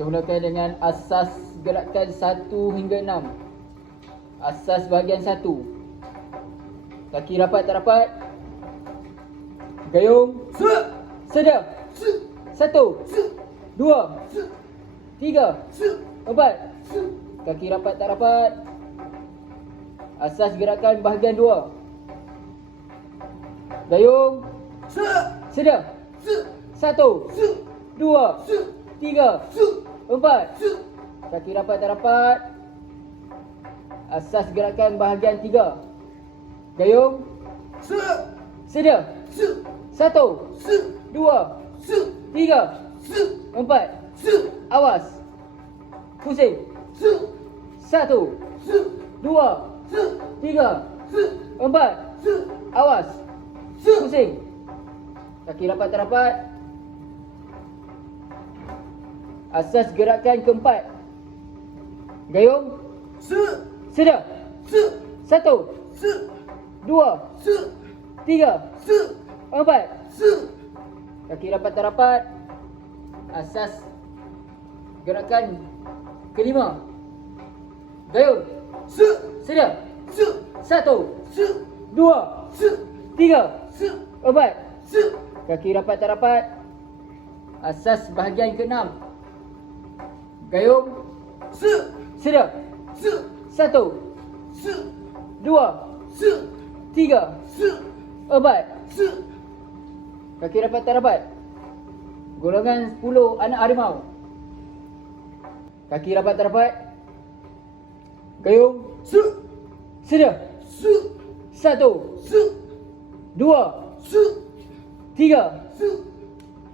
Kita mulakan dengan asas gerakan 1 hingga 6. Asas bahagian 1. Kaki rapat tak rapat. Gayung. Sedia. Satu. Dua. Tiga. Empat. Kaki rapat tak rapat. Asas gerakan bahagian 2. Gayung. Sedia. Satu. Dua. Tiga. Empat. Kaki rapat tak rapat. Asas gerakan bahagian 3. Gayung. Sedia. Satu. Dua. Tiga. Empat. Awas. Pusing. Satu. Dua. Tiga. Empat. Awas. Pusing. Kaki rapat tak rapat. Asas gerakan keempat. Gayung. Sedia. Satu. Dua. Tiga. Empat. Kaki rapat tak rapat. Asas gerakan kelima. Gayung. Sedia. Satu. Dua. Tiga. Empat. Kaki rapat tak rapat. Asas bahagian keenam. Gayung. Sedia. Satu. Dua. Tiga. Empat. Kaki rapat tak rapat. Golongan 10 anak harimau. Kaki rapat tak rapat. Gayung. Sedia. Satu. Dua. Tiga.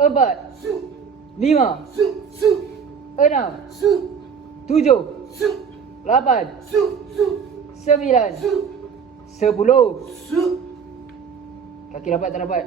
Empat. Lima. Enam. Tujuh. Lapan. Sembilan. Sepuluh. Kaki rapat tak rapat.